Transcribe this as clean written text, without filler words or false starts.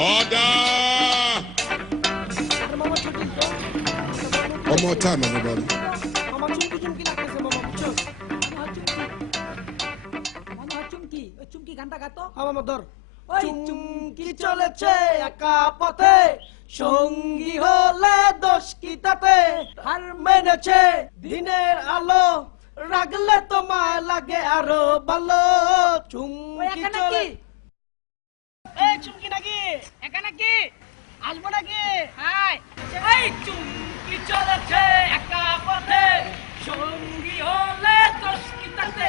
Order! One more time, everybody. মামা চুমকি লাগতেছে মামা বুঝছো মামা চুমকি গানটা গাতো মামা ধর ওই চুমকি চলেছে একা পথে সঙ্গী হলে দোষ কি তাতে হার মেনেছে দিনের আলো রাগলে তোমায় লাগে আরো ভালো চুমকি চলে এই চুমকি নাকি একা নাকি আসবো নাকি হাই এই চুমকি চলেছে একা পথে সঙ্গী হলে দোষ কি তাতে